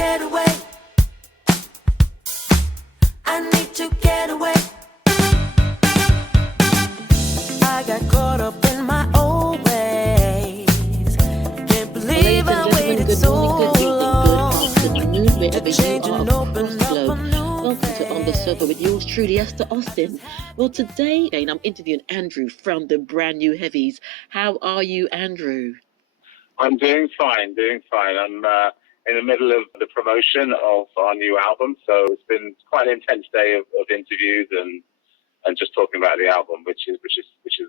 get away. I need to get away. I got caught up in my old ways. Can't believe I waited so long. Good afternoon, wherever you are across the globe. Welcome to On The Sofa with yours truly, Esther Austin. Well, today again, I'm interviewing Andrew from the brand new Heavies. How are you, Andrew? I'm doing fine. I'm in the middle of the promotion of our new album, so it's been quite an intense day of interviews and just talking about the album, which is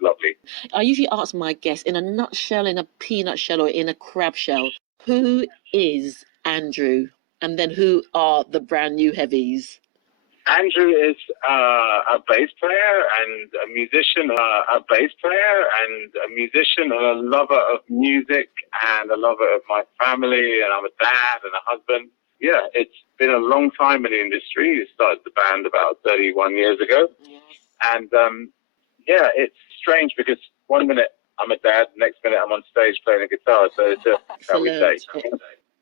lovely. I usually ask my guests in a nutshell, in a peanut shell, or in a crab shell, who is Andrew, and then who are the brand new Heavies? Andrew is a bass player and a musician, and a lover of music and a lover of my family, and I'm a dad and a husband. Yeah, it's been a long time in the industry. I started the band about 31 years ago. Yes. And it's strange because one minute I'm a dad, next minute I'm on stage playing a guitar. So it's how we say.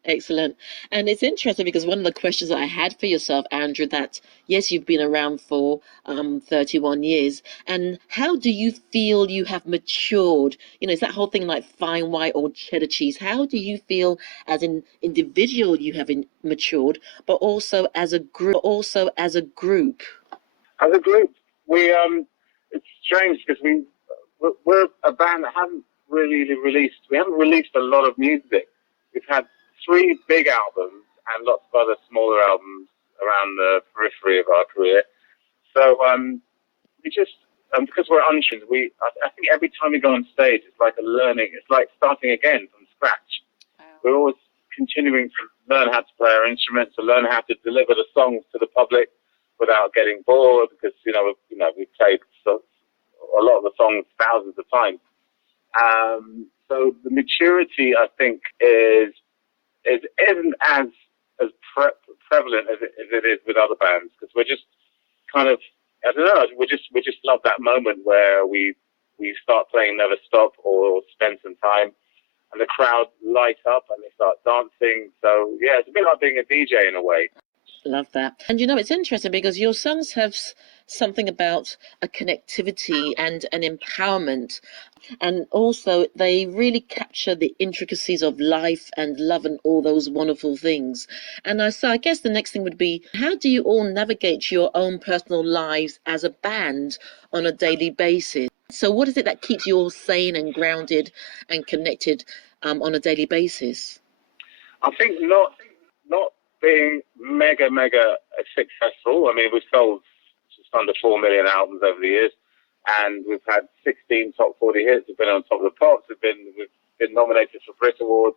Excellent. And it's interesting because one of the questions that I had for yourself, Andrew, that yes, you've been around for 31 years. And how do you feel you have matured? You know, it's that whole thing like fine white or cheddar cheese. How do you feel as an individual you have matured, but also as a group? As a group, we it's strange because we're a band that haven't released a lot of music. We've had 3 big albums and lots of other smaller albums around the periphery of our career. So we just because we're unsure, I think every time we go on stage, it's like it's like starting again from scratch. Wow. We're always continuing to learn how to play our instruments, to learn how to deliver the songs to the public without getting bored, because we've played a lot of the songs thousands of times. So the maturity, I think, isn't as prevalent as it is with other bands, because we're just kind of, I don't know, we just love that moment where we start playing Never Stop or Spend Some Time, and the crowd light up and they start dancing. So yeah, it's a bit like being a DJ in a way. Love that. And it's interesting because your songs have something about a connectivity and an empowerment, and also they really capture the intricacies of life and love and all those wonderful things. And I guess the next thing would be, how do you all navigate your own personal lives as a band on a daily basis? So what is it that keeps you all sane and grounded and connected on a daily basis? I think not being mega successful. I mean, we've sold just under 4 million albums over the years, and we've had 16 top 40 hits. We've been on top of the pops. We've been nominated for Brit Awards,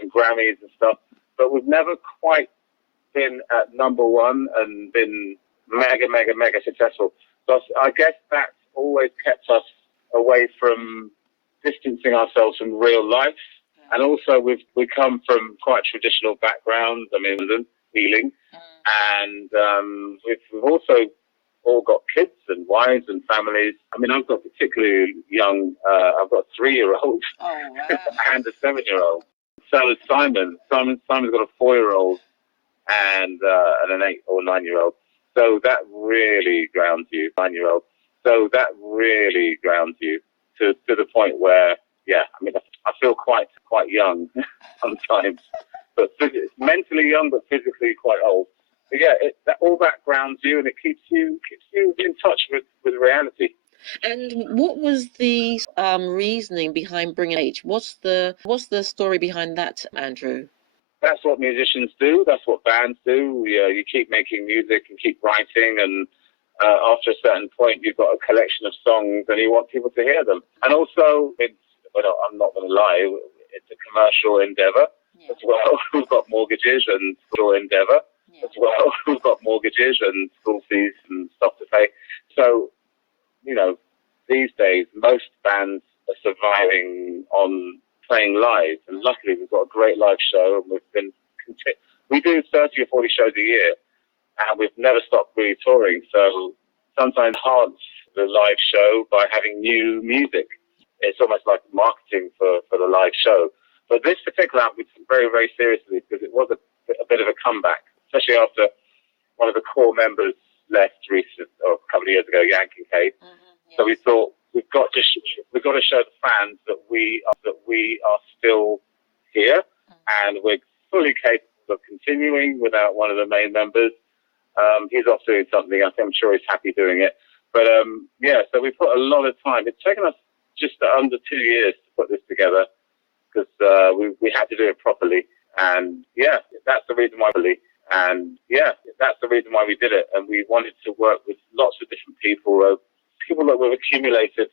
and Grammys and stuff. But we've never quite been at number one and been mega successful. So I guess that's always kept us away from distancing ourselves from real life. And also, we come from quite traditional backgrounds. I mean, healing, and we've also all got kids and wives and families. I mean, I've got particularly young. I've got a 3-year-old and a 7-year-old. So is Simon. Simon's got a 4-year-old and an 8 or 9-year-old. So that really grounds you. 9-year-old. So that really grounds you to the point where, yeah, I mean, I feel quite young sometimes, but mentally young, but physically quite old. But yeah, all that grounds you, and it keeps you in touch with reality. And what was the reasoning behind bringing H? What's the story behind that, Andrew? That's what musicians do. That's what bands do. You keep making music and keep writing, and after a certain point, you've got a collection of songs, and you want people to hear them. And also, I'm not going to lie, it's a commercial endeavor as well. We've got mortgages and school endeavor as well. We've got mortgages and school fees and stuff to pay. So, these days, most bands are surviving on playing live. And luckily, we've got a great live show. And we do 30 or 40 shows a year, and we've never stopped really touring. So sometimes enhance the live show by having new music. It's almost like marketing for the live show. But this particular album we took very, very seriously because it was a bit of a comeback, especially after one of the core members left a couple of years ago, Yankee Cade. Yes. So we thought we've got to show the fans that we are still here, and we're fully capable of continuing without one of the main members. He's off doing something. I'm sure he's happy doing it. But so we put a lot of time. It's taken us just under 2 years to put this together because we had to do it properly. And that's the reason why we did it. And we wanted to work with lots of different people that we've accumulated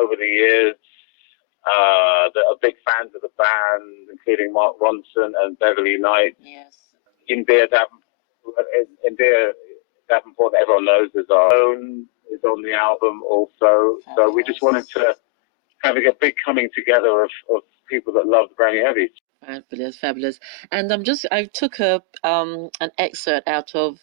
over the years that are big fans of the band, including Mark Ronson and Beverly Knight. Yes. India Davenport, everyone knows, is on the album also. So we just wanted to have a big coming together of people that love the brand new Heavies. Fabulous. And I took an excerct out of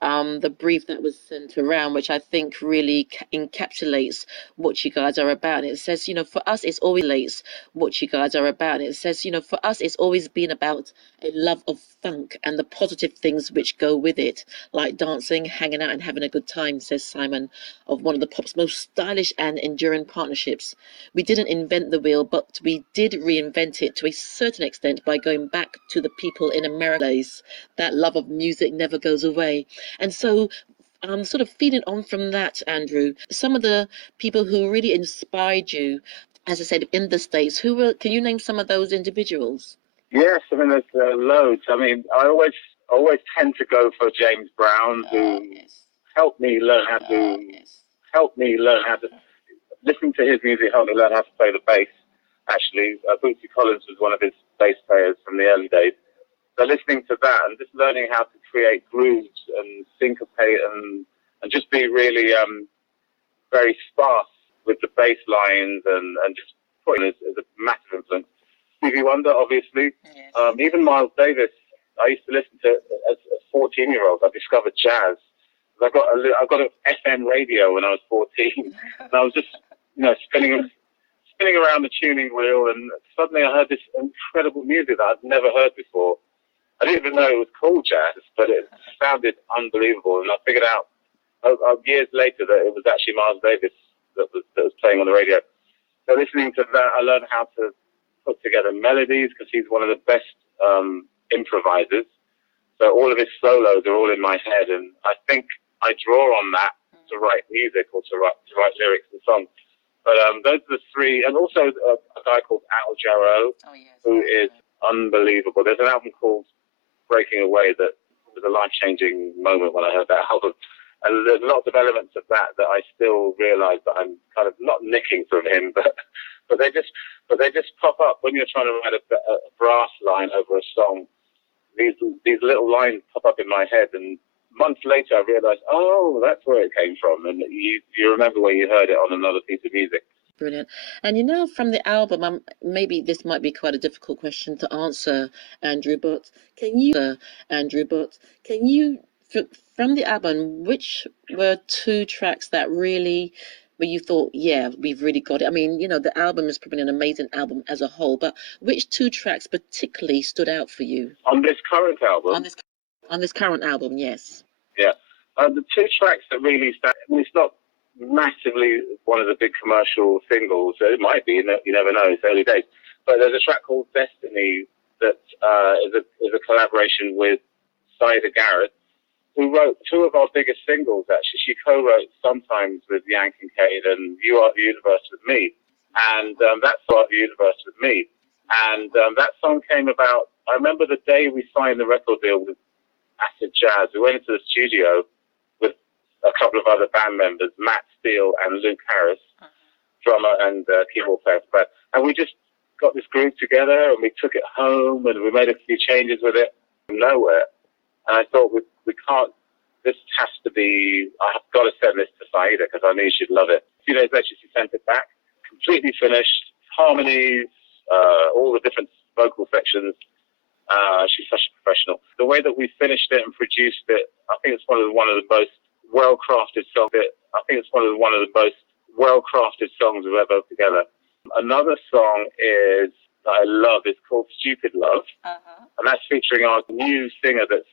the brief that was sent around, which I think really encapsulates what you guys are about. And it says, for us, it's always what you guys are about. And it says, for us, it's always been about a love of funk and the positive things which go with it, like dancing, hanging out, and having a good time, says Simon, of one of the pop's most stylish and enduring partnerships. We didn't invent the wheel, but we did reinvent it to a certain extent by going back to the people in America. That love of music never goes away. And so I'm sort of feeding on from that, Andrew. Some of the people who really inspired you, as I said, in the States, can you name some of those individuals? Yes, I mean, there's loads. I mean, I always tend to go for James Brown, who helped me learn how to, listening to his music helped me learn how to play the bass. Actually, Bootsy Collins was one of his bass players from the early days. So listening to that and just learning how to create grooves and syncopate and just be really very sparse with the bass lines and just putting it as a massive influence. Stevie Wonder, obviously. Yes. Even Miles Davis. I used to listen to as a 14-year-old. I discovered jazz. I got an FM radio when I was 14, and I was just spinning around the tuning wheel, and suddenly I heard this incredible music that I'd never heard before. I didn't even know it was called jazz, but it sounded unbelievable, and I figured out years later that it was actually Miles Davis that was playing on the radio. So listening to that, I learned how to put together melodies because he's one of the best improvisers. So all of his solos are all in my head, and I think I draw on that to write music or to write lyrics and songs. But those are the three, and also a guy called Al Jarreau, who is unbelievable. There's an album called Breaking Away that was a life-changing moment when I heard that album. And there's lots of elements of that I still realise that I'm kind of not nicking from him, but they just pop up when you're trying to write a brass line over a song. These little lines pop up in my head, and months later I realised, oh, that's where it came from, and you remember where you heard it on another piece of music. Brilliant. And from the album, maybe this might be quite a difficult question to answer, Andrew, but can you, from the album, which were two tracks that really, where you thought, yeah, we've really got it? I mean, the album is probably an amazing album as a whole, but which two tracks particularly stood out for you? On this current album? On this current album, yes. Yeah. The two tracks that really stand, it's not massively one of the big commercial singles. It might be, you never know, it's early days. But there's a track called Destiny that is a collaboration with Saida Garrett, who wrote two of our biggest singles, actually. She co-wrote Sometimes with Yankee Cade and You Are the Universe with Me. And that's You Are the Universe with Me. And that song came about, I remember the day we signed the record deal with Acid Jazz. We went into the studio with a couple of other band members, Matt Steele and Luke Harris, drummer and keyboard player. And we just got this groove together, and we took it home, and we made a few changes with it from nowhere. And I thought, we can't, this has to be, I've got to send this to Saida because I knew she'd love it. A few days later, she sent it back, completely finished, harmonies, all the different vocal sections. She's such a professional. The way that we finished it and produced it, I think it's one of the most well-crafted songs. we've ever put together. Another song is that I love is called Stupid Love. And that's featuring our new singer that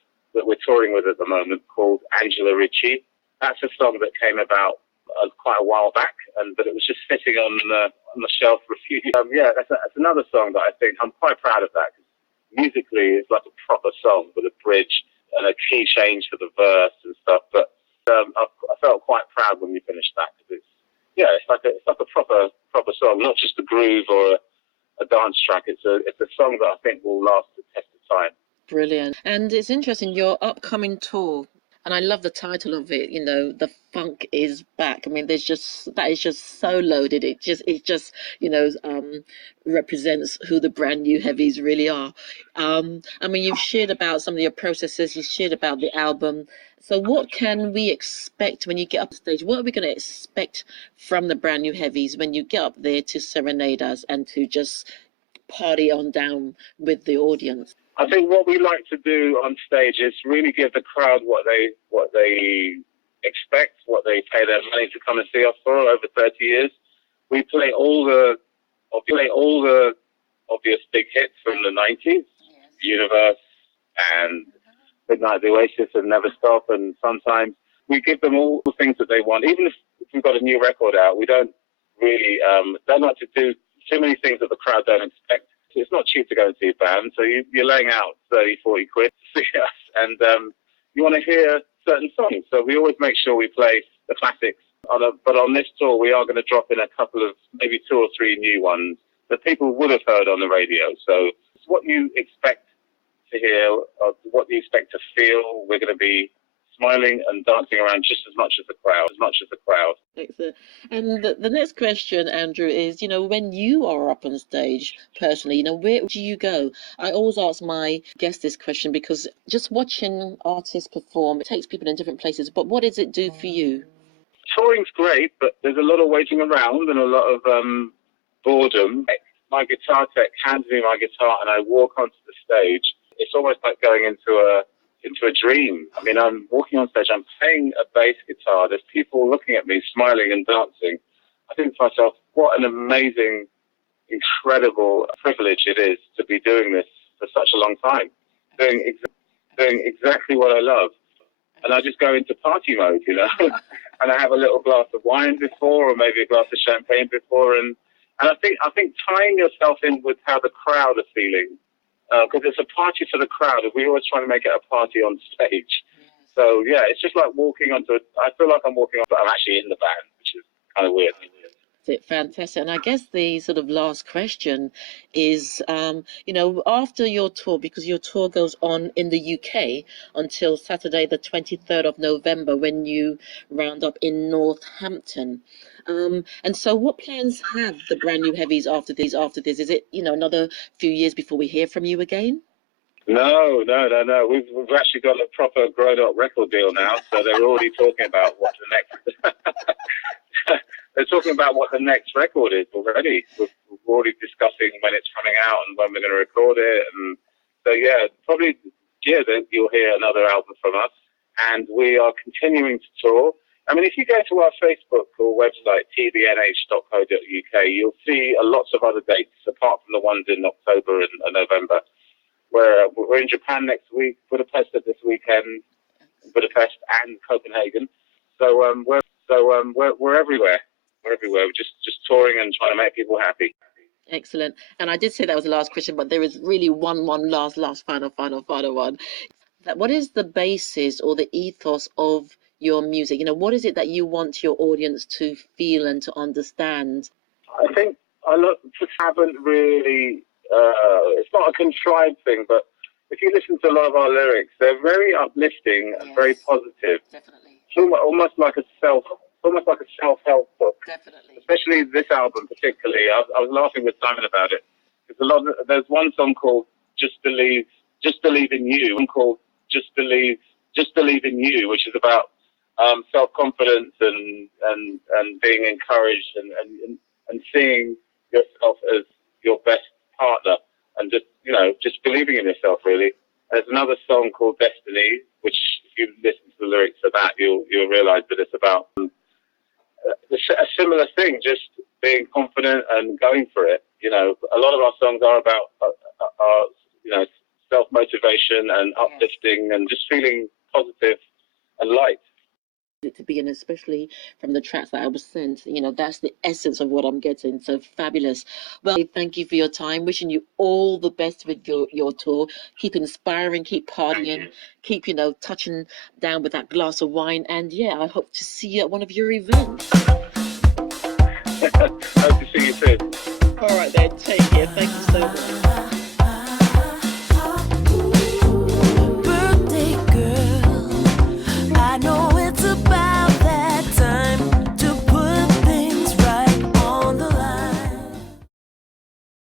we're touring with at the moment called Angela Ritchie. That's a song that came about quite a while back, but it was just sitting on the shelf for a few years. That's another song that I think I'm quite proud of that. Cause musically, it's like a proper song with a bridge and a key change for the verse and stuff. But I felt quite proud when we finished that because it's like a proper song, not just a groove or a dance track. It's a song that I think will last the test of time. Brilliant. And it's interesting, your upcoming tour, and I love the title of it, The Funk is Back. I mean, that is just so loaded. It just represents who the brand new Heavies really are. I mean, you've shared about some of your processes, you've shared about the album. So what can we expect when you get up stage? What are we going to expect from the brand new Heavies when you get up there to serenade us and to just party on down with the audience? I think what we like to do on stage is really give the crowd what they expect, what they pay their money to come and see us for over 30 years. We play all the obvious big hits from the 90s, Universe and Midnight at the Oasis and Never Stop, and sometimes we give them all the things that they want. Even if we've got a new record out, we don't really don't like to do too many things that the crowd don't expect. It's not cheap to go and see a band, so you're laying out 30, 40 quid to see us, and you want to hear certain songs. So we always make sure we play the classics. But on this tour, we are going to drop in a couple of, maybe 2 or 3 new ones that people would have heard on the radio. So it's what you expect to hear, or what you expect to feel. We're going to be smiling and dancing around just as much as the crowd. Excellent. And the next question, Andrew, is, when you are up on stage personally, where do you go? I always ask my guests this question because just watching artists perform, it takes people in different places. But what does it do for you? Touring's great, but there's a lot of waiting around and a lot of boredom. My guitar tech hands me my guitar and I walk onto the stage. It's almost like going into a dream. I mean, I'm walking on stage, I'm playing a bass guitar, there's people looking at me, smiling and dancing. I think to myself, what an amazing, incredible privilege it is to be doing this for such a long time, doing exactly what I love. And I just go into party mode, and I have a little glass of wine before, or maybe a glass of champagne before, and I think tying yourself in with how the crowd are feeling, because it's a party for the crowd, and we always try to make it a party on stage. So yeah, it's just like walking onto. I feel like I'm walking on, but I'm actually in the band, which is kind of weird. Fantastic. And I guess the sort of last question is, after your tour, because your tour goes on in the UK until Saturday, the 23rd of November, when you round up in Northampton. And so what plans have the brand new Heavies after this? Is it, another few years before we hear from you again? No. We've actually got a proper grown-up record deal now, so they're already talking about what the next... They're talking about what the next record is already. We're already discussing when it's coming out and when we're going to record it. And so, probably, you'll hear another album from us. And we are continuing to tour. I mean, if you go to our Facebook or website, tbnh.co.uk, you'll see lots of other dates apart from the ones in October and November. We're in Japan next week, Budapest this weekend, Budapest and Copenhagen. So we're everywhere. We're everywhere. We're just touring and trying to make people happy. Excellent. And I did say that was the last question, but there is really one last final one. What is the basis or the ethos of your music? What is it that you want your audience to feel and to understand? I think just haven't really. It's not a contrived thing, but if you listen to a lot of our lyrics, they're very uplifting and very positive. Definitely. It's almost like a self-help book. Definitely. Especially this album, particularly. I was laughing with Simon about it. There's one song called "Just Believe in You," one called "Just Believe in You," which is about self-confidence and being encouraged and seeing yourself as your best partner and just believing in yourself, really. There's another song called "Destiny," which if you listen to the lyrics of that, you'll realize that it's about a similar thing, just being confident and going for it. You know, a lot of our songs are about, you know, self-motivation and uplifting and just feeling positive and light. It to be, and especially from the tracks that I was sent, you know, that's the essence of what I'm getting. So fabulous. Well, thank you for your time. Wishing you all the best with your tour. Keep inspiring, keep partying, keep, you know, touching down with that glass of wine. And yeah, I hope to see you at one of your events. Hope to see you soon. All right then, take care. Thank you so much.